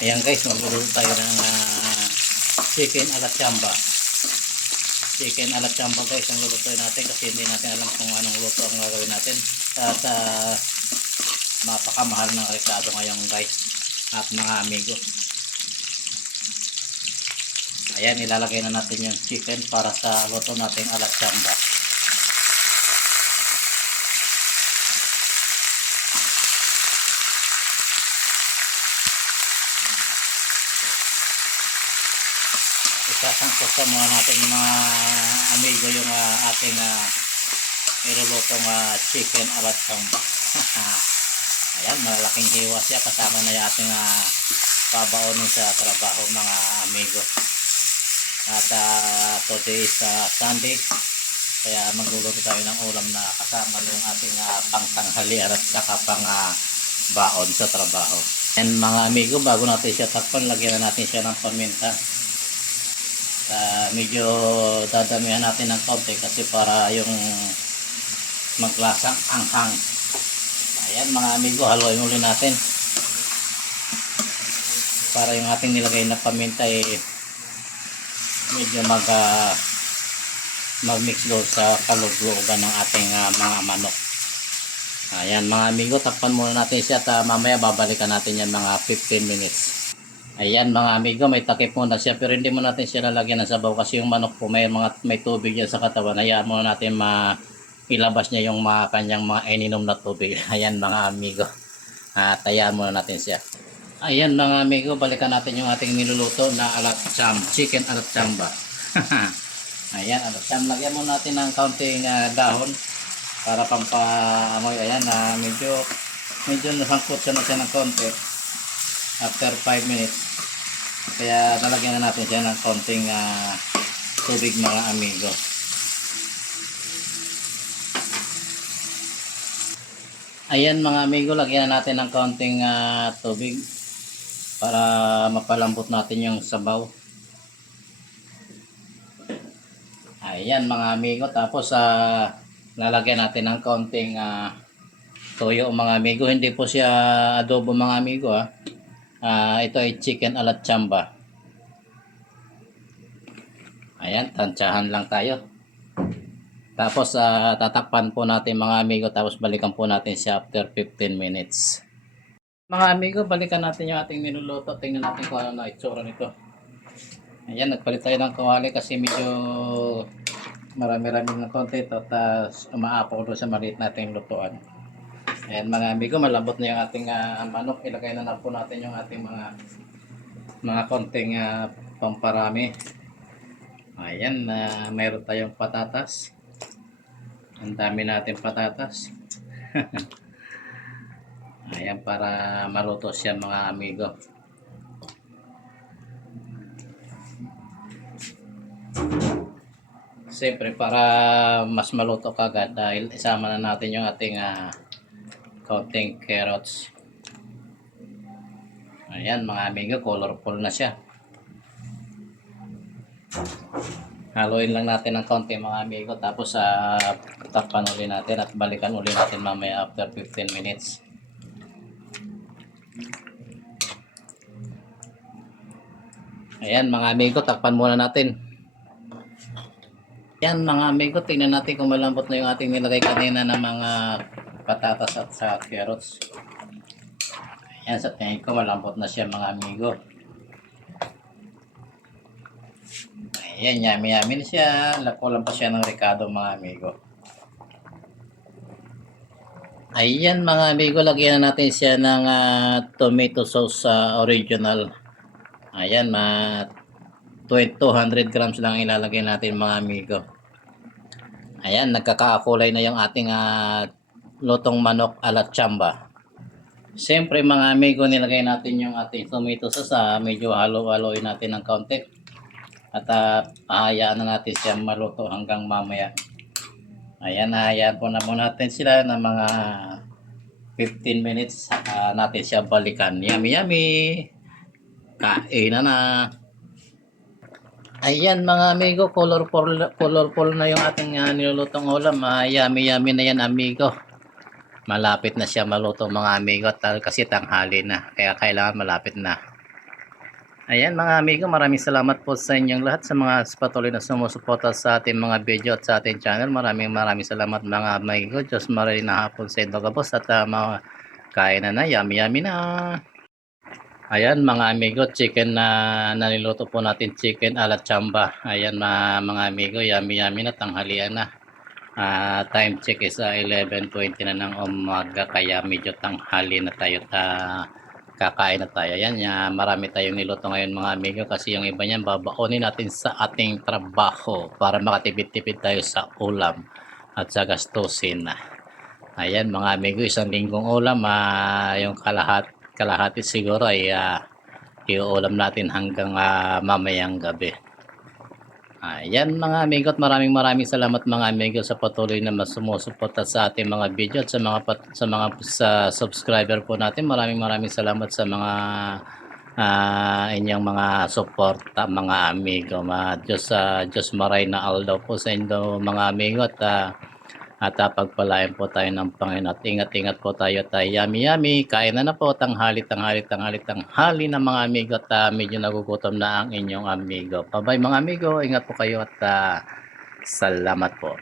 Ayan guys, magluluto tayo ng chicken alat chamba. Chicken alat chamba guys ang lulutuin natin kasi hindi natin alam kung anong luto ang gagawin natin. At napakamahal ng rekado ngayon guys at mga amigo. Ayan, ilalagay na natin yung chicken para sa luto nating alat chamba. Isasangkot muna natin mga amigo yung ating ilulutong chicken alat chamba. Ayan, malaking hiwa siya kasama na yung ating pabaonin sa trabaho mga amigo. At today is Sunday, kaya magluluto tayo ng ulam na kasama yung ating pangtanghali at saka pang baon sa trabaho. And mga amigo, bago natin siya takpan, lagyan na natin siya ng paminta. Medyo dadamihan natin ng kaunti kasi para yung maglasang anghang. Ayan mga amigo, haluin ulit natin para yung ating nilagay na paminta medyo mag-mix doon sa kalooban ng ating mga manok. Ayan mga amigo, takpan muna natin siya at mamaya babalikan natin yan mga 15 minutes. Ayan mga amigo, may takip muna siya pero hindi mo natin siya lalagyan ng sabaw kasi yung manok po may tubig yan sa katawan. Hayaan muna natin ilabas niya yung kanyang mga ininom na tubig. Ayan mga amigo, hayaan muna natin siya. Ayan mga amigo, balikan natin yung ating niluluto na chicken alat chamba. Ayan, alat chamba. Lagyan muna natin ng kaunting dahon para pampaamoy. Ayan, medyo nasangkot siya na siya ng kaunti after 5 minutes. Kaya nalagyan na natin siya ng kaunting tubig mga amigo. Ayan mga amigo, lagyan na natin ng kaunting tubig para mapalambot natin yung sabaw. Ayan mga amigo, tapos lalagyan natin ng kaunting toyo mga amigo. Hindi po siya adobo mga amigo ito ay chicken alat chamba. Ayan, tansyahan lang tayo. Tapos tatakpan po natin mga amigo, tapos balikan po natin siya after 15 minutes. Mga amigo, balikan natin yung ating niluluto. Tingnan natin kung ano na itsura nito. Ayan, nagpalit tayo ng kawali kasi medyo marami-rami ng konti ito. Tapos umaapaw doon sa maliit nating lutuan. Ayan mga amigo, malambot na yung ating manok. Ilagay na po natin yung ating mga konting pamparami. Ayan, mayroon tayong patatas. Ang dami natin patatas. Ayan, para maluto siya mga amigo. Siyempre para mas maluto kagad dahil isama na natin yung ating kaunting carrots. Ayan mga amigo, colorful na siya. Haluin lang natin ng kaunti mga amigo, tapos takpan ulit natin at balikan ulit natin mamaya after 15 minutes. Ayan mga amigo, takpan muna natin. Ayan mga amigo, tingnan natin kung malambot na yung ating nilagay kanina ng mga patatas at sa carrots. Ayan, sa tingin ko malambot na siya mga amigo. Ayan, yummy na siya. Lakulang pa siya ng rekado mga amigo. Ayan mga amigo, lagyan na natin siya ng tomato sauce original. Ayan, 200 grams lang ilalagay natin mga amigo. Ayan, nagkakakulay na yung ating lutong manok alat chamba. Siyempre mga amigo, nilagay natin yung ating tomato sauce. Medyo halo-haloin natin ng kaunti. At hayaan na natin siya maluto hanggang mamaya. Ayan, hayaan po na muna natin sila ng mga 15 minutes. Natin siya balikan. Yummy yummy! Kain na. Ayan mga amigo, colorful na yung ating nilulutong ulam. Yummy na yan amigo. Malapit na siya maluto mga amigo kasi tanghali na. Kaya kailangan malapit na. Ayan mga amigo, maraming salamat po sa inyong lahat sa mga patuloy na sumusuporta sa ating mga video at sa ating channel. Maraming salamat mga amigo. Diyos maray na hapon sa inyo kabos at mga kain na, yummy yummy na. Ayan mga amigo, chicken na naniluto po natin, chicken ala chamba. Ayan mga amigo, yummy yummy na, tanghalian na. Time check is 11:20 na ng umaga, kaya medyo tanghali na tayo, kakain na tayo. Ayan, marami tayong niluto ngayon mga amigo, kasi yung iba niyan babaonin natin sa ating trabaho para makatipid-tipid tayo sa ulam at sa gastusin. Ayan mga amigo, isang linggong ulam, yung kalahati siguro ay iuulam natin hanggang mamayang gabi. Ayan mga amigo, at maraming salamat mga amigo sa patuloy na sumusuporta sa ating mga video at sa subscriber po natin. Maraming salamat sa mga inyong mga suporta mga amigo. Diyos maray na aldaw po sa inyo mga amigo, at pagpalain po tayo ng Panginoon, at ingat po tayo, yummy yummy, kain na po, tanghali na mga amigo, at medyo nagugutom na ang inyong amigo. Bye bye mga amigo, ingat po kayo, at salamat po.